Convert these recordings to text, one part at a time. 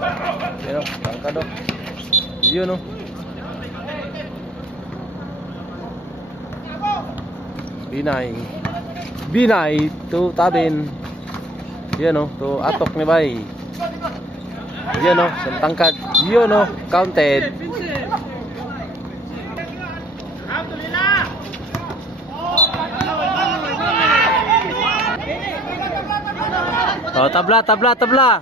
Yan o, tangkad o. Yun o. Binay. Binay to tabin. Yan o, to atok ni bay. Yan o, sa tangkad. Yun o, counted. Oh, tabla, tabla, tabla.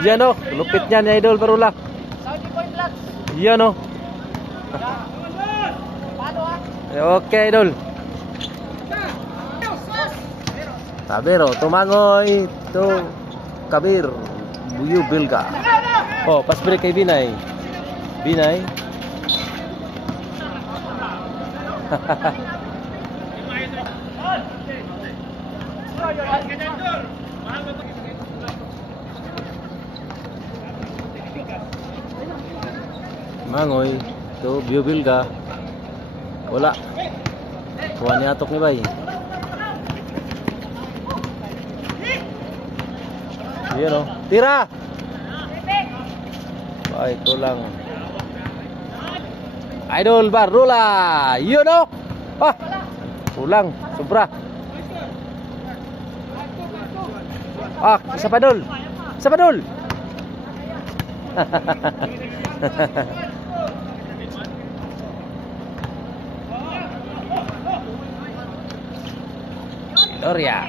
Yan o, lupit niyan ni Idol Barula. Yan o. Okay, Idol. Tabero, tumangoy to Kabir Buyu Bilga. Oh, pas break kay Binay. Binay. Mangoy to Buyu Bilga. Wala. Kuha ni atok ni bay. Yan o. Tira! Ay, kulang. Idol Barula. Yun o. Ah, kulang. Sobra. Ah, isa pa dul. Isa pa dul. Doria.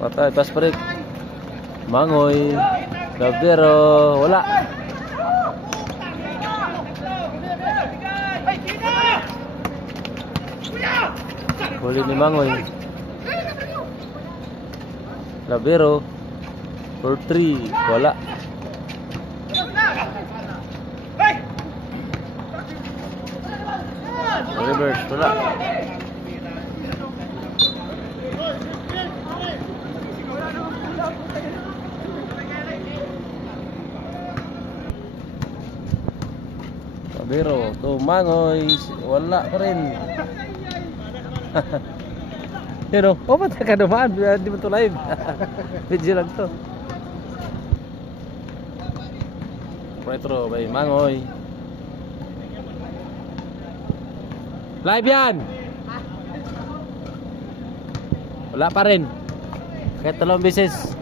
Patay, pas break. Mangoy. Gabero. Wala. Huli ni Mangoy. Labero. For 3. Wala. Reverse. Wala. Labero. To Mangoy. Wala pa rin. Yun o, oh, ba't ka naman? Di ba ito live? Video lang to. Retro by Mangoy. Live yan! Wala pa rin. Kahit 3 beses.